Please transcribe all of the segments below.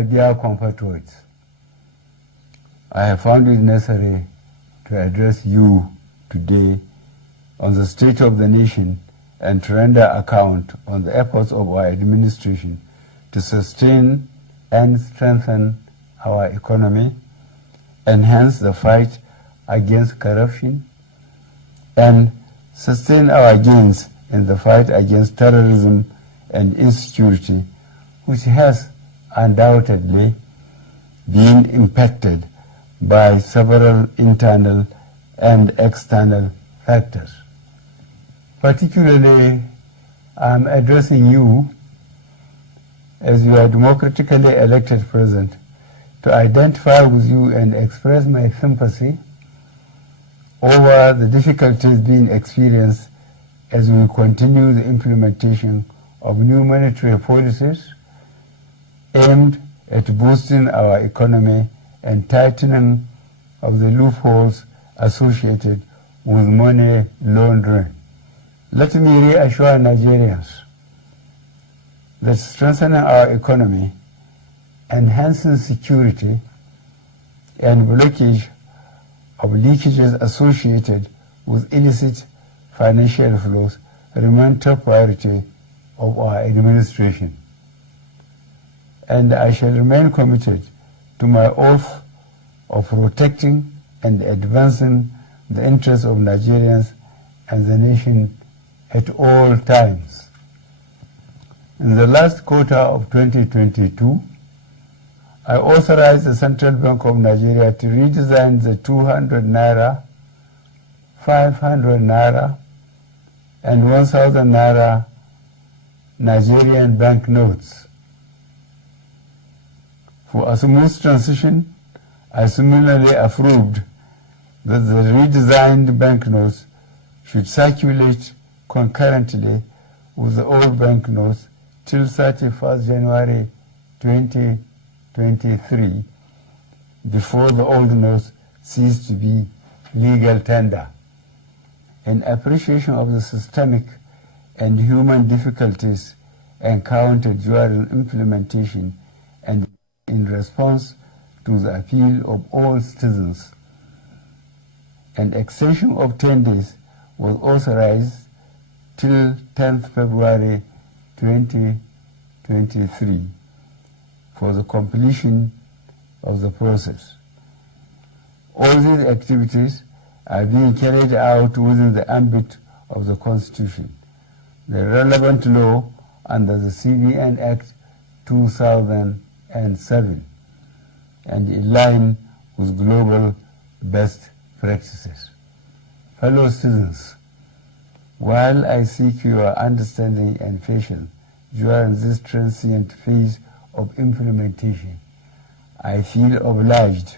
My dear compatriots, I have found it necessary to address you today on the state of the nation and to render account on the efforts of our administration to sustain and strengthen our economy, enhance the fight against corruption, and sustain our gains in the fight against terrorism and insecurity, which has undoubtedly been impacted by several internal and external factors. Particularly, I'm addressing you as your democratically elected president to identify with you and express my sympathy over the difficulties being experienced as we continue the implementation of new monetary policies aimed at boosting our economy and tightening of the loopholes associated with money laundering. Let me reassure Nigerians that strengthening our economy, enhancing security, and blockage of leakages associated with illicit financial flows remain top priority of our administration. And I shall remain committed to my oath of protecting and advancing the interests of Nigerians and the nation at all times. In the last quarter of 2022, I authorized the Central Bank of Nigeria to redesign the 200 Naira, 500 Naira, and 1,000 Naira Nigerian banknotes. For a smooth transition, I similarly approved that the redesigned banknotes should circulate concurrently with the old banknotes till 31st January 2023, before the old notes cease to be legal tender. In appreciation of the systemic and human difficulties encountered during implementation and in response to the appeal of all citizens, an extension of 10 days was authorized till 10th February 2023 for the completion of the process. All these activities are being carried out within the ambit of the Constitution, the relevant law under the CBN Act 2007, and in line with global best practices. Fellow citizens, while I seek your understanding and patience during this transient phase of implementation, I feel obliged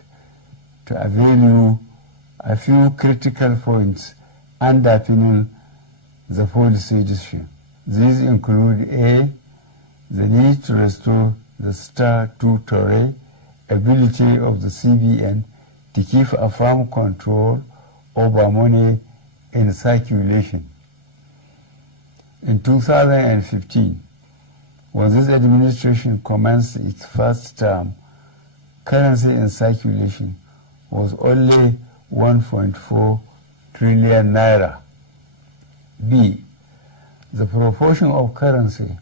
to avail you a few critical points underpinning the policy decision. These include A, the need to restore the statutory ability of the CBN to keep a firm control over money in circulation. In 2015, when this administration commenced its first term, currency in circulation was only 1.4 trillion naira. B, the proportion of currency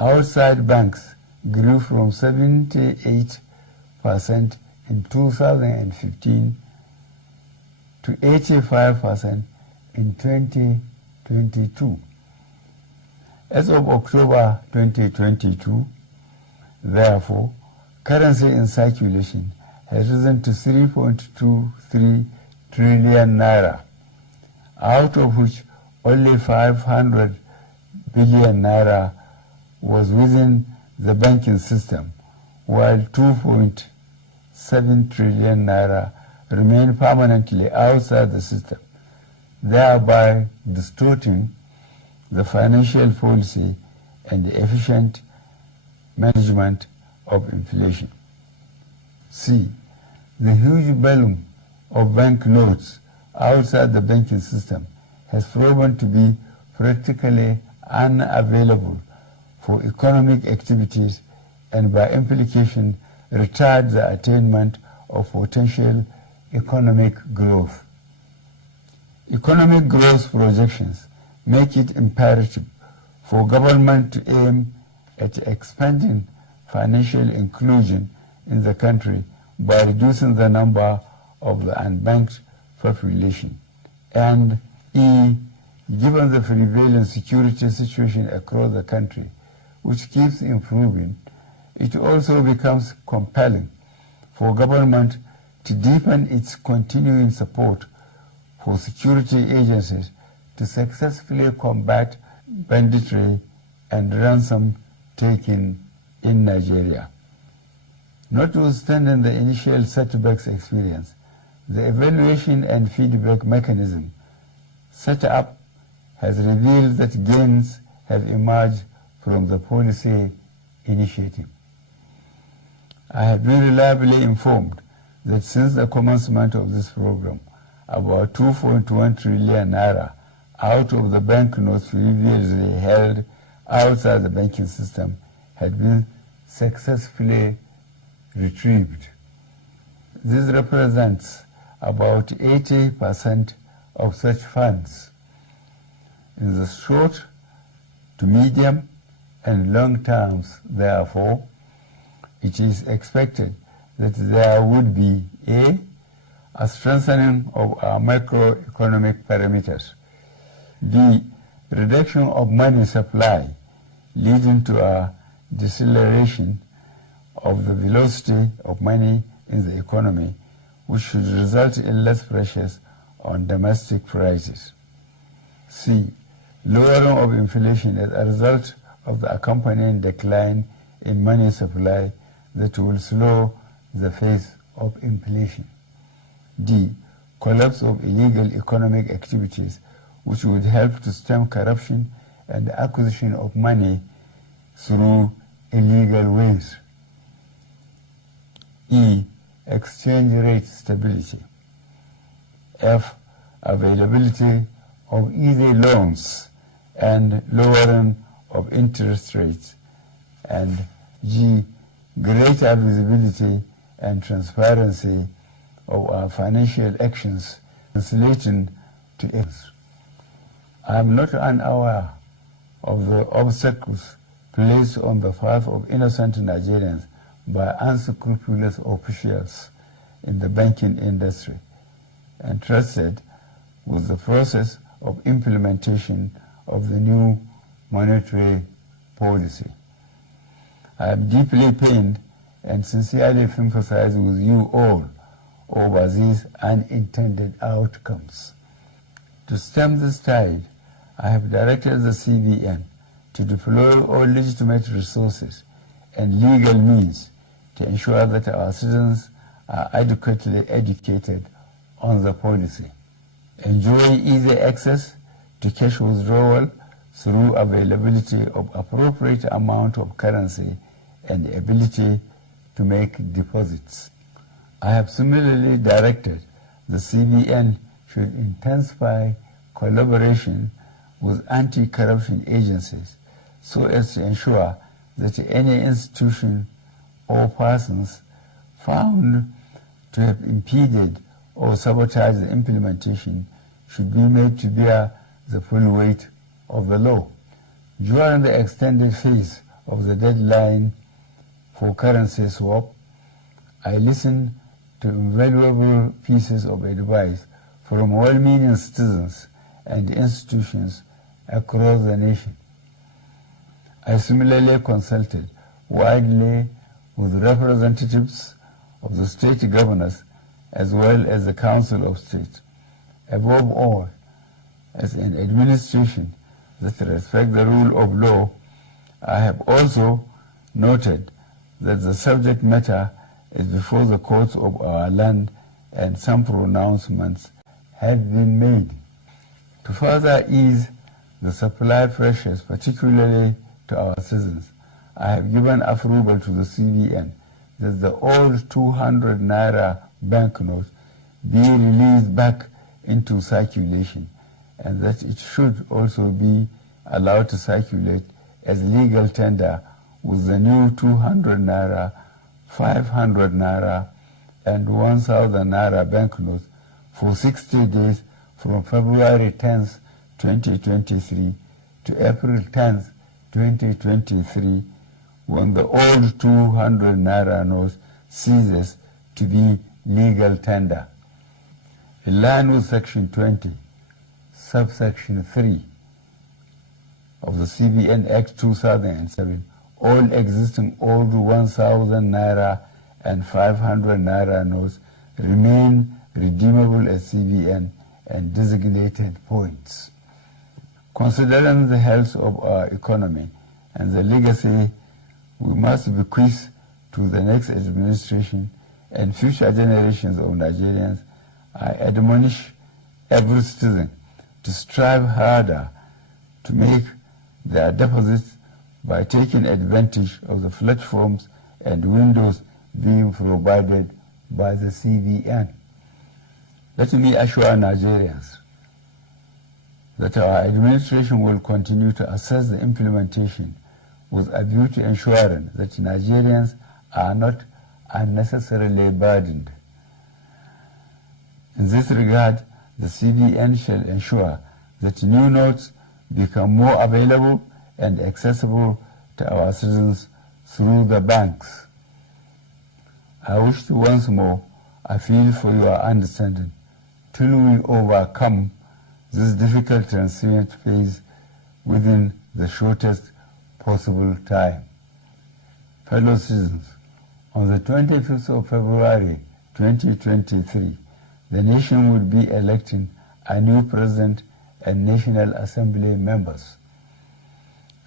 outside banks grew from 78% in 2015 to 85% in 2022. As of October 2022, therefore, currency in circulation has risen to 3.23 trillion naira, out of which only 500 billion naira was within the banking system, while 2.7 trillion naira remained permanently outside the system, thereby distorting the financial policy and the efficient management of inflation. C, the huge volume of bank notes outside the banking system has proven to be practically unavailable for economic activities and by implication retard the attainment of potential economic growth. Economic growth projections make it imperative for government to aim at expanding financial inclusion in the country by reducing the number of the unbanked population. And E, given the prevalent security situation across the country, which keeps improving, it also becomes compelling for government to deepen its continuing support for security agencies to successfully combat banditry and ransom taking in Nigeria. Notwithstanding the initial setbacks experience, the evaluation and feedback mechanism set up has revealed that gains have emerged from the policy initiative. I have been reliably informed that since the commencement of this program, about 2.1 trillion naira out of the banknotes previously held outside the banking system had been successfully retrieved. This represents about 80% of such funds. In the short to medium and long terms, therefore, it is expected that there would be a strengthening of our macroeconomic parameters, B, reduction of money supply leading to a deceleration of the velocity of money in the economy, which should result in less pressures on domestic prices. C, lowering of inflation as a result of the accompanying decline in money supply that will slow the pace of inflation. D, collapse of illegal economic activities which would help to stem corruption and the acquisition of money through illegal ways. E, exchange rate stability. F, availability of easy loans and lowering of interest rates. And G, greater visibility and transparency of our financial actions translating to aims. I am not unaware of the obstacles placed on the path of innocent Nigerians by unscrupulous officials in the banking industry, entrusted with the process of implementation of the new monetary policy. I am deeply pained and sincerely sympathize with you all over these unintended outcomes. To stem this tide, I have directed the CBN to deploy all legitimate resources and legal means to ensure that our citizens are adequately educated on the policy, enjoy easy access to cash withdrawal through availability of appropriate amount of currency and the ability to make deposits. I have similarly directed the CBN should intensify collaboration with anti-corruption agencies so as to ensure that any institution or persons found to have impeded or sabotaged the implementation should be made to bear the full weight of the law. During the extended phase of the deadline for currency swap, I listened to invaluable pieces of advice from well-meaning citizens and institutions across the nation. I similarly consulted widely with representatives of the state governors as well as the Council of State. Above all, as an administration that respects the rule of law, I have also noted that the subject matter is before the courts of our land and some pronouncements have been made. To further ease the supply pressures, particularly to our citizens, I have given approval to the CBN that the old 200 Naira banknote be released back into circulation and that it should also be allowed to circulate as legal tender with the new 200 Naira, 500 Naira, and 1,000 Naira banknotes for 60 days from February 10th, 2023 to April 10th, 2023, when the old 200 Naira notes ceases to be legal tender. In line with Section 20, subsection 3 of the CBN Act 2007, all existing old 1,000 Naira and 500 Naira notes remain redeemable at CBN and designated points. Considering the health of our economy and the legacy we must bequeath to the next administration and future generations of Nigerians, I admonish every citizen to strive harder to make their deposits by taking advantage of the platforms and windows being provided by the CBN. Let me assure Nigerians that our administration will continue to assess the implementation with a view to ensuring that Nigerians are not unnecessarily burdened. In this regard, the CBN shall ensure that new notes become more available and accessible to our citizens through the banks. I wish to once more appeal for your understanding till we overcome this difficult transient phase within the shortest possible time. Fellow citizens, on the 25th of February 2023, the nation will be electing a new president and National Assembly members.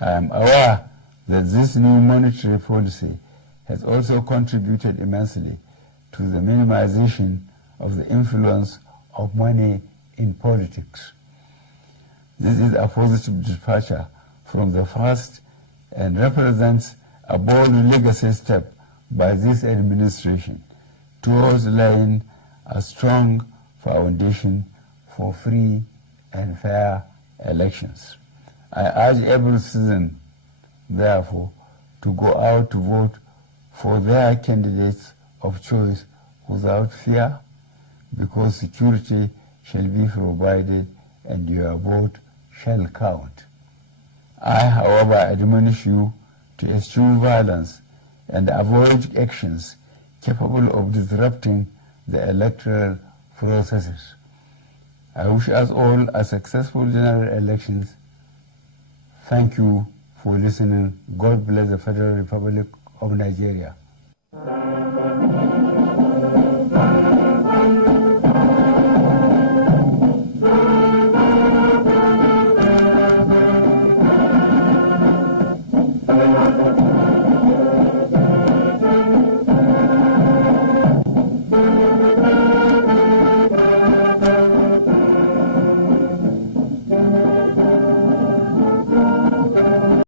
I am aware that this new monetary policy has also contributed immensely to the minimization of the influence of money in politics. This is a positive departure from the past and represents a bold legacy step by this administration towards laying a strong foundation for free and fair elections. I urge every citizen, therefore, to go out to vote for their candidates of choice without fear, because security shall be provided and your vote shall count. I, however, admonish you to eschew violence and avoid actions capable of disrupting the electoral processes. I wish us all a successful general elections. Thank you for listening. God bless the Federal Republic of Nigeria.